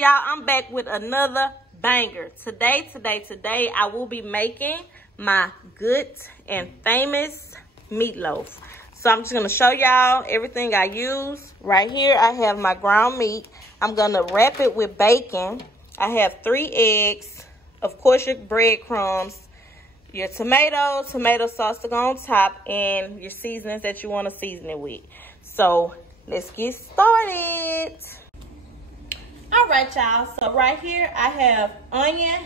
Y'all, I'm back with another banger. Today, I will be making my good and famous meatloaf. So I'm just gonna show y'all everything I use. Right here, I have my ground meat. I'm gonna wrap it with bacon. I have 3 eggs, of course your breadcrumbs, your tomato sauce to go on top, and your seasonings that you wanna season it with. So let's get started. All right, y'all, so right here I have onion,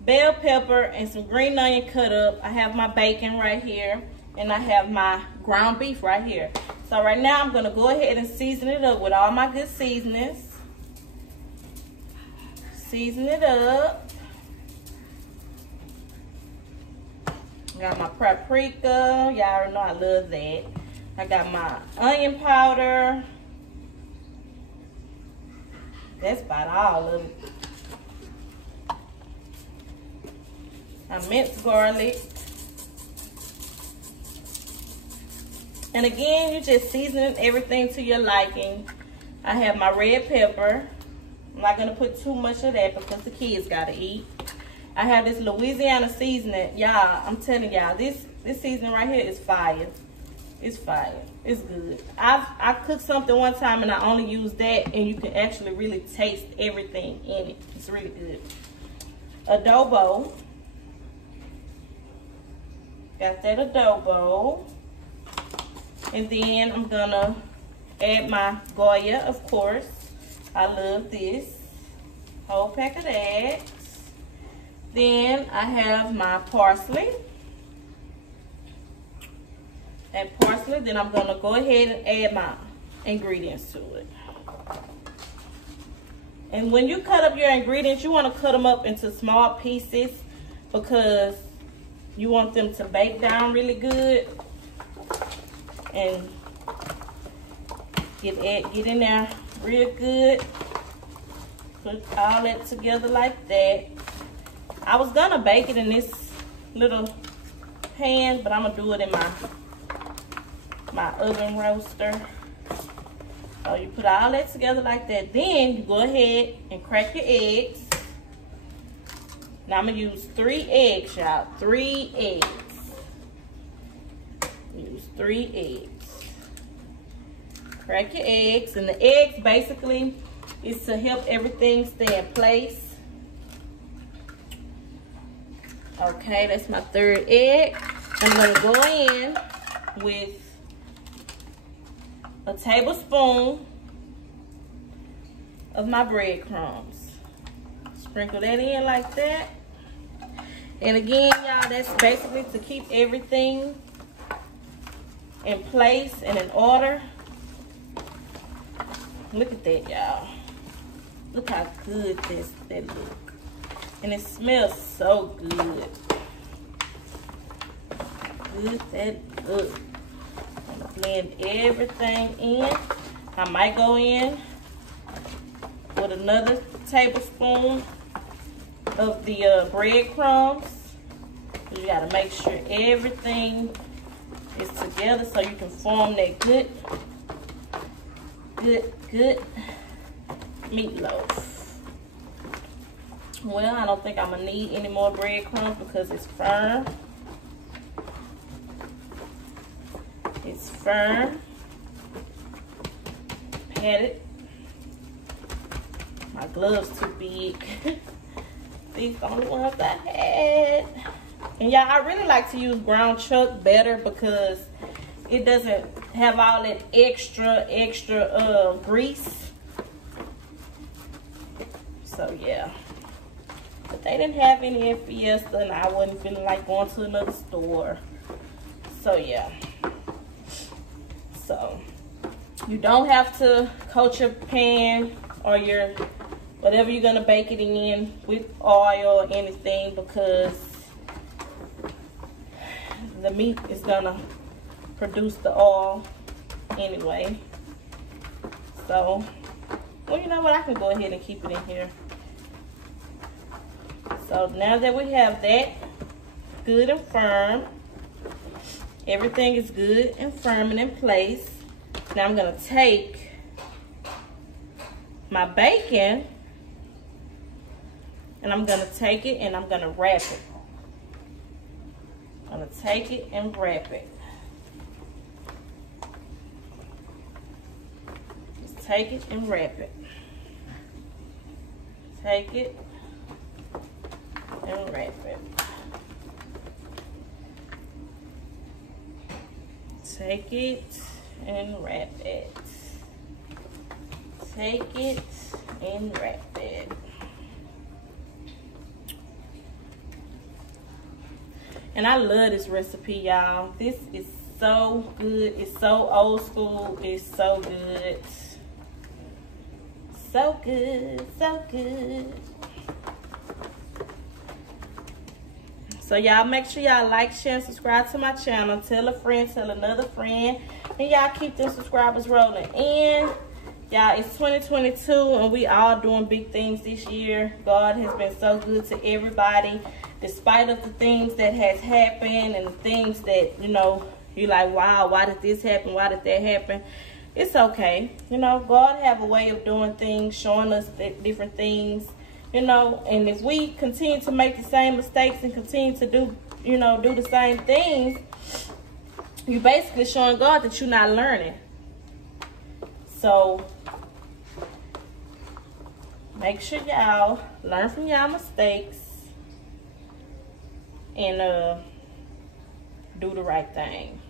bell pepper, and some green onion cut up. I have my bacon right here, and I have my ground beef right here. So right now I'm gonna go ahead and season it up with all my good seasonings. Season it up. Got my paprika, y'all already know I love that. I got my onion powder. That's about all of it. I minced garlic. And again, you're just seasoning everything to your liking. I have my red pepper. I'm not gonna put too much of that because the kids gotta eat. I have this Louisiana seasoning. Y'all, I'm telling y'all, this seasoning right here is fire. It's fire. It's good. I cooked something one time and I only used that, and you can actually really taste everything in it. It's really good. Adobo. Got that adobo. And then I'm gonna add my Goya, of course. I love this. Whole pack of that. Then I have my parsley. And parsley, then I'm gonna go ahead and add my ingredients to it. And when you cut up your ingredients, you wanna cut them up into small pieces because you want them to bake down really good and get in there real good. Put all that together like that. I was gonna bake it in this little pan, but I'm gonna do it in my oven roaster. So you put all that together like that. Then you go ahead and crack your eggs. Now I'm gonna use 3 eggs, y'all. 3 eggs. Use 3 eggs. Crack your eggs, and the eggs basically is to help everything stay in place. Okay, that's my 3rd egg. I'm gonna go in with a tablespoon of my breadcrumbs. Sprinkle that in like that. And again, y'all, that's basically to keep everything in place and in order. Look at that, y'all. Look how good that look. And it smells so good. Good that look. I'm gonna blend everything in. I might go in with another tablespoon of the breadcrumbs. You gotta make sure everything is together so you can form that good meatloaf. Well, I don't think I'm gonna need any more breadcrumbs because it's firm. It's firm. Had it. My gloves too big. These are the only ones I had. And y'all, I really like to use ground chuck better because it doesn't have all that extra grease. So yeah. But they didn't have any in Fiesta, and I wasn't feeling like going to another store. So yeah. So you don't have to coat your pan or your whatever you're gonna bake it in with oil or anything, because the meat is gonna produce the oil anyway. So, well, you know what? I can go ahead and keep it in here. So now that we have that good and firm, everything is good and firm and in place. Now I'm gonna take my bacon And I'm gonna take it and I'm gonna wrap it. I'm gonna take it and wrap it. Just take it and wrap it. Take it and wrap it. Take it and wrap it. Take it and wrap it. And I love this recipe, y'all. This is so good. It's so old school. It's so good. So good, so good. So y'all make sure y'all like, share, and subscribe to my channel. Tell a friend, tell another friend. And y'all keep them subscribers rolling in. Y'all, it's 2022 and we all doing big things this year. God has been so good to everybody. Despite of the things that has happened and the things that, you know, you're like, wow, why did this happen? Why did that happen? It's okay. You know, God have a way of doing things, showing us different things, you know, and if we continue to make the same mistakes and continue to do, you know, do the same things, you're basically showing God that you're not learning. So make sure y'all learn from y'all mistakes and do the right thing.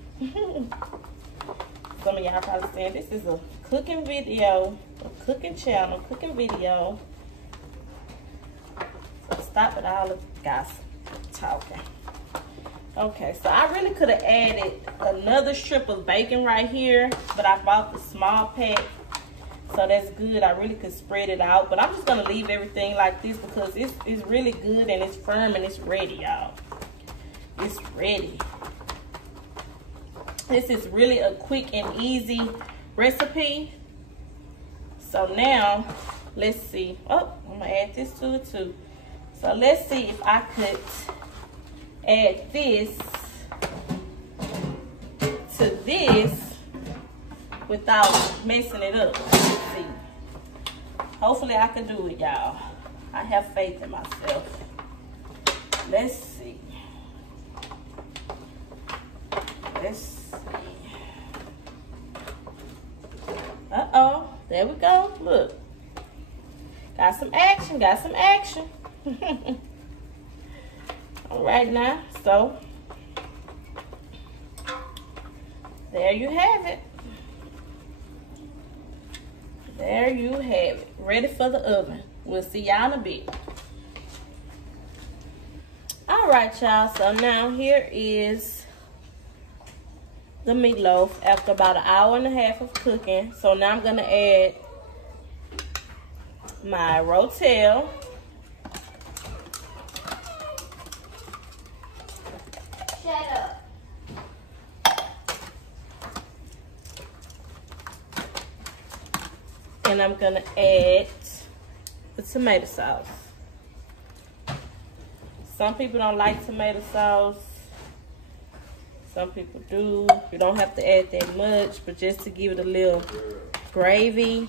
Some of y'all probably saying this is a cooking video, a cooking channel, cooking video. So stop with all the gossip talking. Okay, so I really could have added another strip of bacon right here, but I bought the small pack, so that's good. I really could spread it out, but I'm just gonna leave everything like this because it's really good and it's firm and it's ready, y'all. It's ready. This is really a quick and easy recipe. So now, let's see. Oh, I'm gonna add this to it too. So let's see if I could add this to this without messing it up. Let's see. Hopefully I can do it, y'all. I have faith in myself. Let's see. Let's see. Uh-oh. There we go. Look. Got some action. Got some action. All right now. So, there you have it. There you have it. Ready for the oven. We'll see y'all in a bit. All right, y'all. So now here is the meatloaf after about an hour and a half of cooking. So now I'm gonna add my rotel. Shut up. And I'm gonna add the tomato sauce. Some people don't like tomato sauce. Some people do. You don't have to add that much, but just to give it a little gravy.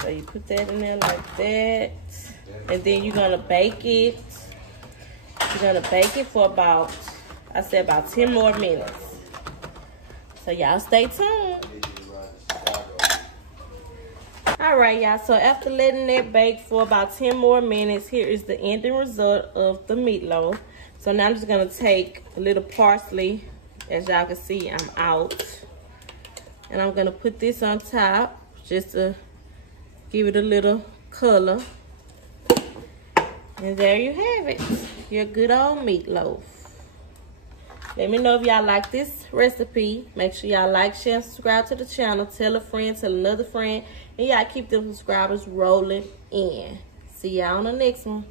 So you put that in there like that. And then you're gonna bake it. You're gonna bake it for about, I said about 10 more minutes. So y'all stay tuned. All right, y'all, so after letting that bake for about 10 more minutes, here is the ending result of the meatloaf. So now I'm just gonna take a little parsley. As y'all can see, I'm out. And I'm gonna put this on top just to give it a little color. And there you have it, your good old meatloaf. Let me know if y'all like this recipe. Make sure y'all like, share, and subscribe to the channel. Tell a friend, tell another friend. And y'all keep them subscribers rolling in. See y'all on the next one.